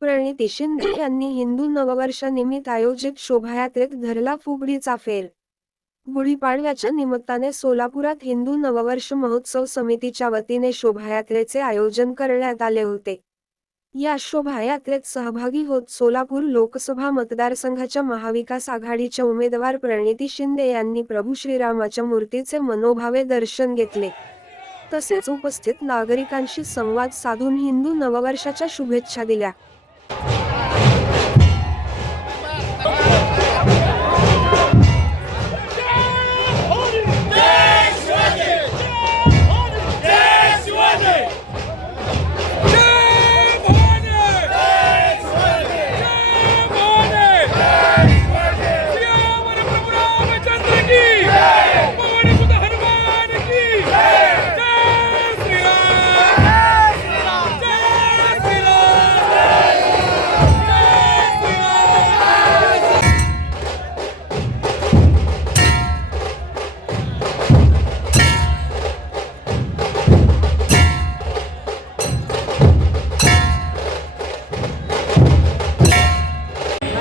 प्रणिती शिंदे यांनी हिंदू नववर्षानिमित्त आयोजित शोभायात्रेत धरला फुगडीचा फेर. गुढीपाडव्याच्या निमित्ताने सोलापुरात हिंदू नववर्ष महोत्सव समितीच्या वतीने शोभायात्रेचे आयोजन करण्यात आले होते. या शोभायात्रेत सहभागी होत सोलापूर लोकसभा मतदारसंघाच्या महाविकास आघाडीच्या उमेदवार प्रणिती शिंदे यांनी प्रभू श्रीरामाच्या मूर्तीचे मनोभावे दर्शन घेतले. तसेच उपस्थित नागरिकांशी संवाद साधून हिंदू नववर्षाच्या शुभेच्छा दिल्या. Yeah.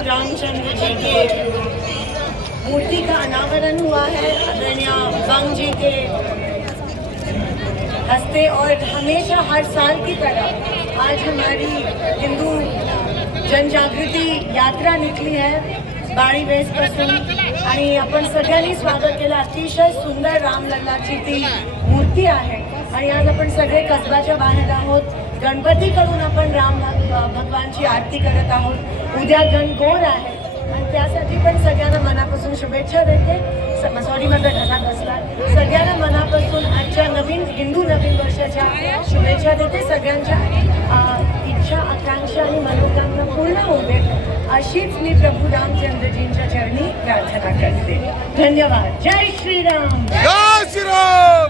रामचंद्र जी के मूर्ति का अनावरण हुआ है। आदरणीय बंग जी के हस्ते और हमेशा हर साल की तरह आज हमारी हिंदू जन जागृति यात्रा निकली है। बाड़ी वेस्ट वेसपासून आणि आपण सगळ्यांनी स्वागत केलं. अतिशय सुंदर रामलल्लाची ती मूर्ती आहे. आणि आज आपण सगळे कसबाच्या बाहेर आहोत. गणपतीकडून आपण राम भग- भगवानची आरती करत आहोत. उद्या गणगोर आहे. आणि त्यासाठी पण सगळ्यांना मनापासून शुभेच्छा देते. सॉरी माझा घसा बसला. सगळ्यांना मनापासून आजच्या नवीन हिंदू नवीन वर्षाच्या शुभेच्छा देते. सगळ्यांच्या इच्छा आकांक्षा आणि मनो अशीच मी प्रभू रामचंद्रजींच्या चरणी प्रार्थना करते. धन्यवाद. जय श्रीराम. जय श्रीराम.